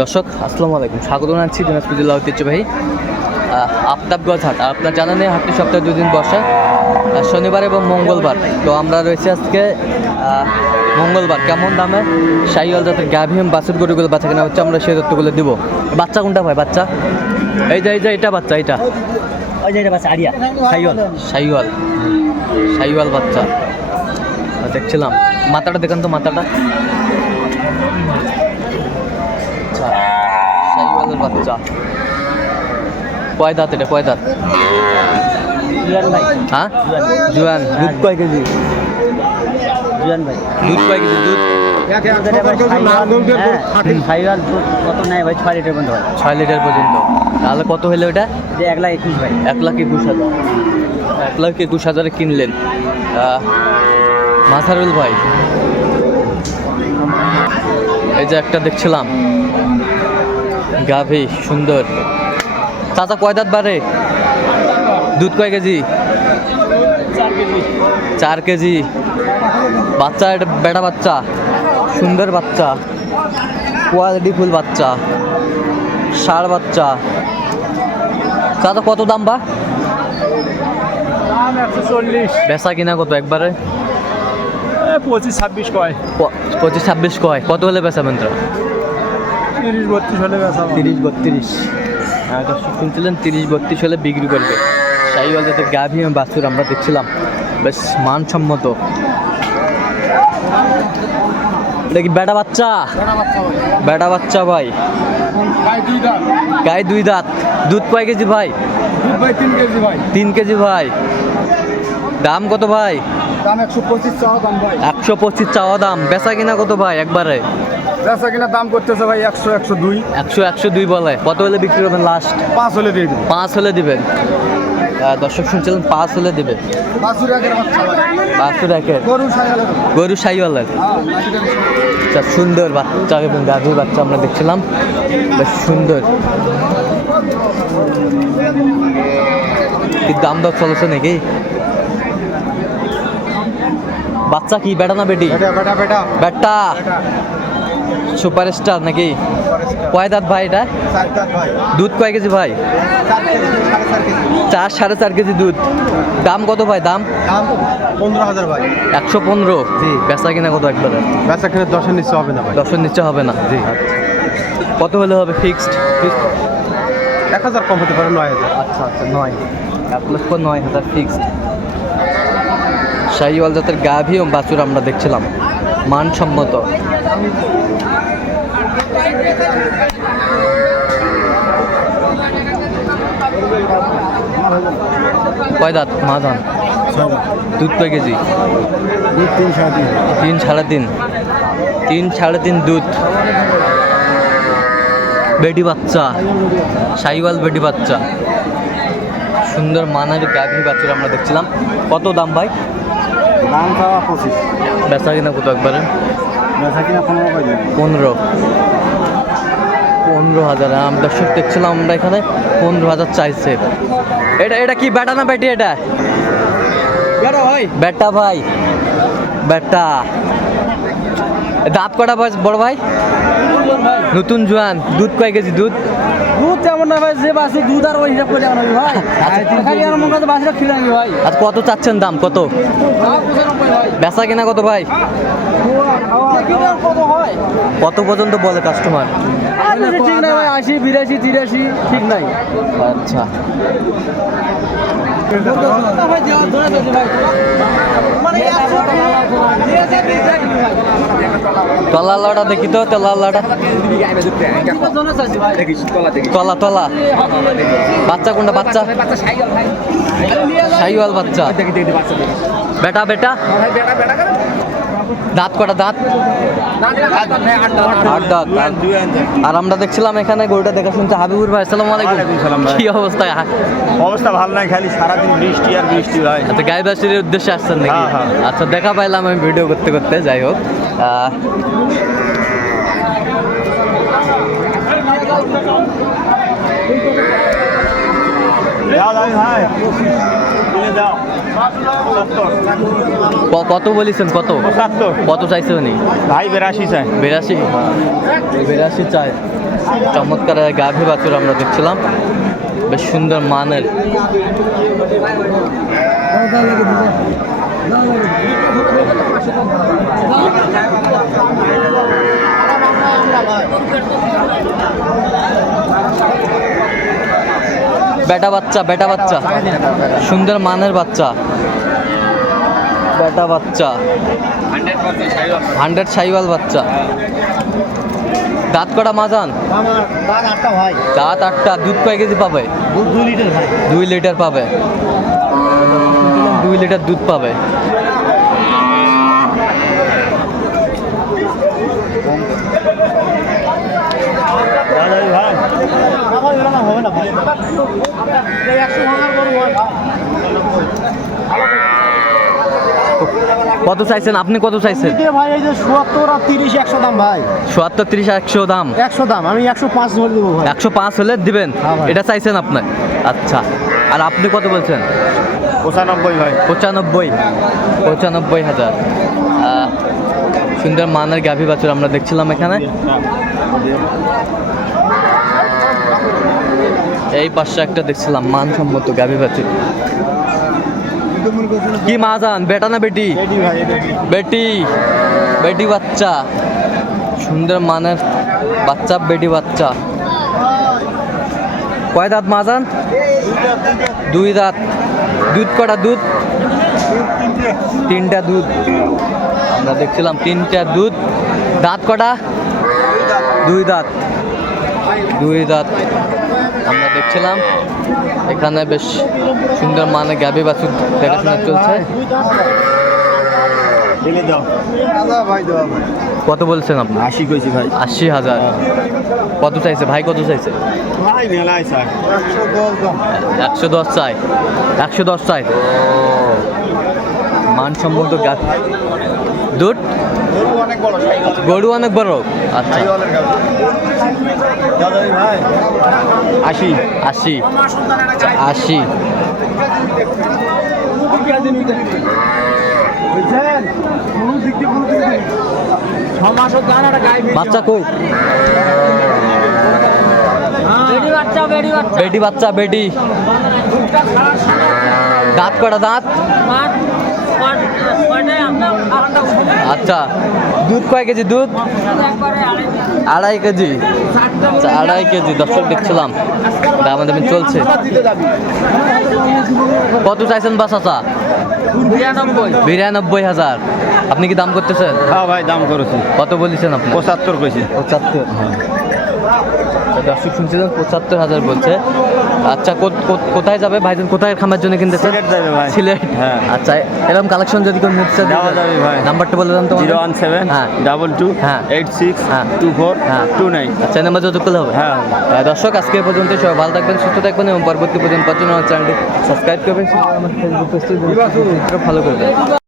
দর্শক আসসালামু আলাইকুম। স্বাগত জানাচ্ছি দিনাজপুর জেলা ঐতিহ্যবাহী আফতাবগঞ্জ হাট। আপনার জানা নেই হাটটি সপ্তাহে দুদিন বসে শনিবার এবং মঙ্গলবার। তো আমরা রয়েছি আজকে মঙ্গলবার। কেমন দামে? সাইওয়াল জাতের গাভিম বাসের গরুগুলো বাচ্চা কেনা হচ্ছে আমরা সেই তথ্যগুলো দিব। বাচ্চা কোনটা ভাই বাচ্চা? এই যে এই যে এটা বাচ্চা এটা। ওই যে এটা বাস আরিয়া। সাইওয়াল সাইওয়াল সাইওয়াল বাচ্চা। দেখছিলাম। মাথাটা দেখান তো মাথাটা আচ্ছা সাইওয়ালের বাচ্চা। কয় দাঁত এটা? কয় দাঁত? জুয়ান ভাই। হ্যাঁ? জুয়ান। দুধ কয় কেজি? জুয়ান ভাই। দুধ কয় কেজি? দুধ? ছয় লিটার পর্যন্ত ছয় লিটার পর্যন্ত। তাহলে কত হলো ওটা যে এক লাখ একুশ ভাই। এক লাখ একুশ হাজার। এক লাখ একুশ হাজারে কিনলেন। আহ, মাথারুল ভাই। এই যে একটা দেখছিলাম। গাভী সুন্দর। চাচা কয় দাঁত বাড়ে? দুধ কয় কেজি? চার কেজি। বাচ্চা এটা বেটা বাচ্চা। সুন্দর বাচ্চা। কোয়ালিটি ফুল বাচ্চা। ষাড় বাচ্চা। চাচা কত দাম বা? বেচা কিনা কত একবারে? পঁচিশ ছাব্বিশ কয়। পঁচিশ ছাব্বিশ কয়। কত হলে বেচাবেন তো তিরিশ বত্রিশ হলে তিরিশ বত্রিশ। হ্যাঁ দর্শক শুনছিলেন তিরিশ বত্রিশ হলে বিক্রি করবে। সাইওয়াল যাতে গাভী এবং বাছুর আমরা দেখছিলাম। বেশ মানসম্মত। এটা কি বেটা বাচ্চা? বেটা বাচ্চা ভাই। গায়ে দুই দাঁত। দুধ কয় কেজি ভাই? ভাই তিন কেজি ভাই। তিন কেজি ভাই? দাম কত ভাই একশো পঁচিশ চাওয়া দাম ভাই। একশো পঁচিশ চাওয়া দাম। বেচা কিনা কত ভাই একবারে? বেচা কিনা দাম করতেছে ভাই একশো একশো দুই। একশো একশো দুই বলে। কত হলে বিক্রি করবেন লাস্ট পাঁচ হলে দিয়ে দেবো পাঁচ হলে দিবেন। দর্শক শুনছিলেন পাঁচ হলে দিবেন। বাছুর একের গরু সাইওয়ালের আচ্ছা সুন্দর বাচ্চা এবং গাভীর বাচ্চা আমরা দেখছিলাম। বেশ সুন্দর। কি দাম দর চলেছে নাকি? বাচ্চা কি? বেটা না বেটি। বেটা। বেটা। বেটা নাকি? কয় দাঁত ভাই এটা? দুধ কয় কেজি ভাই? চার সাড়ে চার কেজি দুধ। দাম কত ভাই? দাম? পনেরো হাজার ভাই একশো পনেরো। জি। বেচা কিনা কত একবারে? বেচা কিনা দশের নিচে হবে না ভাই। দশের নিচে হবে না? জি। কত হলে হবে ফিক্সড এক হাজার কম হতে পারে নয় হাজার। আচ্ছা আচ্ছা নয়। এক লক্ষ নয় হাজার ফিক্সড শাহিওয়াল জাতের গাভী ও বাছুর আমরা দেখছিলাম। মানসম্মত। কয় দাঁত? মা ধান দুধ কয় কেজি? তিন সাড়ে তিন। তিন সাড়ে তিন তিন সাড়ে তিন দুধ। বেটি বাচ্চা। সাইওয়াল বেটি বাচ্চা। সুন্দর মানের গাভী বাচ্চারা আমরা দেখছিলাম। কত দাম ভাই? দাম পঁচিশ। বেচা কিনা কত একবারে? বেচা কিনা পনেরো পনেরো। পনেরো হাজার আমি দর্শক দেখছিলাম আমরা এখানে পনেরো হাজার চাইছে। এটা এটা কি ব্যাটা না ব্যাটি এটা? ব্যাটা ভাই। ব্যাটা দাঁত কটা বড় ভাই। নতুন জোয়ান দুধ কয় কেজি দুধ? দুধ তেমন না ভাই যে বাসে দুধ আর ওই হিসাব করে আনাবি ভাই। খালি আর মনে করছে বাসটা খিলে আনবি ভাই। আজ কত চাচ্ছেন দাম? কত? বেচা কিনা কত ভাই? কত পর্যন্ত বলে কাস্টমার ঠিক নাই ভাই আশি বিরাশি তিরাশি ঠিক নাই। আচ্ছা। তলা লড়া দেখি তো তলা লড়া। তলা তলা। বাচ্চা কোনটা বাচ্চা? সাইওয়াল বাচ্চা। বেটা বেটা। দাঁত কটা দাঁত? আট দাঁত আর আমরা দেখছিলাম এখানে গরুটা দেখা শুনছে হাবিবুর ভাই। আসসালামু আলাইকুম। সালাম কি অবস্থা? অবস্থা ভালো নাই খালি সারাদিন বৃষ্টি আর বৃষ্টি হয় আচ্ছা গাই বাসির উদ্দেশ্যে আসছেন নাকি? হ্যাঁ, হ্যাঁ। আচ্ছা দেখা পাইলাম আমি ভিডিও করতে করতে যাই হোক। ভাই। কত বলেছেন? কত? পঁচাত্তর। কত চাইছে উনি? ভাই বেরাশি চাই। বিরাশি? বিরাশি চাই। চমৎকার গাভী বাছুর আমরা দেখছিলাম। বেশ সুন্দর মানের। বেটা বাচ্চা বেটা বাচ্চা। সুন্দর মানের বাচ্চা। বেটা বাচ্চা। হান্ড্রেড সাইওয়াল বাচ্চা। দাঁত কটা মাজান? দাঁত আটটা। দুধ কয় কেজি পাবে? দুই লিটার পাবে। দুই লিটার দুধ পাবে। কত চাইছেন? আপনি কত চাইছেন? ভাই এই যে সত্তর আর তিরিশ একশো দাম ভাই। চুয়াত্তর তিরিশ একশো দাম। একশো দাম আমি একশো পাঁচ ধরে দেবো ভাই। একশো পাঁচ হলে দিবেন। হ্যাঁ এটা চাইছেন আপনার আচ্ছা। আর আপনি কত বলছেন? পঁচানব্বই ভাই। পঁচানব্বই। পঁচানব্বই হাজার। সুন্দর মানের গাভী বাছুর আমরা দেখছিলাম এখানে। এই পাশে একটা দেখছিলাম মানসম্মত গাভী বাছুর। কি মাজান বেটা না বেটি? বেটি বেটি। বাচ্চা। সুন্দর মানের বাচ্চা বেটি বাচ্চা। কয় দাঁত মাজান দুই দাঁত। দুধ কটা দুধ? তিনটা দুধ। আমরা দেখছিলাম তিনটা দুধ। দাঁত কটা? দুই দাঁত। দুই দাঁত। আমরা দেখছিলাম এখানে বেশ সুন্দর মানে গাবি বাছুর দেখাশোনা চলছে। ঢেলে দাও। ভাই দাও কত বলছেন আপনি? আশি কইছি ভাই। আশি হাজার। কত চাইছে? ভাই কত চাইছে? একশো দশ দাম। একশো দশ চাই। একশো দশ চাই? মানসম্মত গাছ দুধ? গরু অনেক বড় সাইকেল। গরু অনেক বড়। আচ্ছা। আশি আশি আশি। বাচ্চা কই? বেড়ি বাচ্চা বেড়ি বেটি বাচ্চা বেটি দাঁত কটা দাঁত। আচ্ছা দুধ কয় কেজি দুধ? আড়াই কেজি। আচ্ছা আড়াই কেজি দর্শক দেখছিলাম। দামা দামি চলছে। কত চাইছেন বা চাচা বিরানব্বই। হাজার। আপনি কি দাম করতেছেন? হ্যাঁ ভাই দাম করেছি। কত বলেছেন আপনি? পঁচাত্তর কইছি। পঁচাত্তর দর্শক শুনছিলেন পঁচাত্তর হাজার বলছে। আচ্ছা কোথায় যাবে ভাইজান কোথায় খামার জন্য যাবে ভাই। সিলেট হ্যাঁ। আচ্ছা এরকম কালেকশন যদি নিতে চায় দেওয়া যাবে ভাই। নাম্বারটা বলে দেন তো জিরো ওয়ান সেভেন হ্যাঁ ডাবল টু হ্যাঁ। এইট সিক্স হ্যাঁ। টু ফোর হ্যাঁ। টু নাইন আচ্ছা নাম্বার যোগাযোগ করলে হবে হ্যাঁ দর্শক আজকে পর্যন্ত সবাই ভালো থাকবেন সুস্থ থাকবেন এবং পরবর্তী পর্যন্ত পাচ্ছেন আমার চ্যানেলটি সাবস্ক্রাইব করবেন আমার ফেসবুক পেজটি ফলো করবেন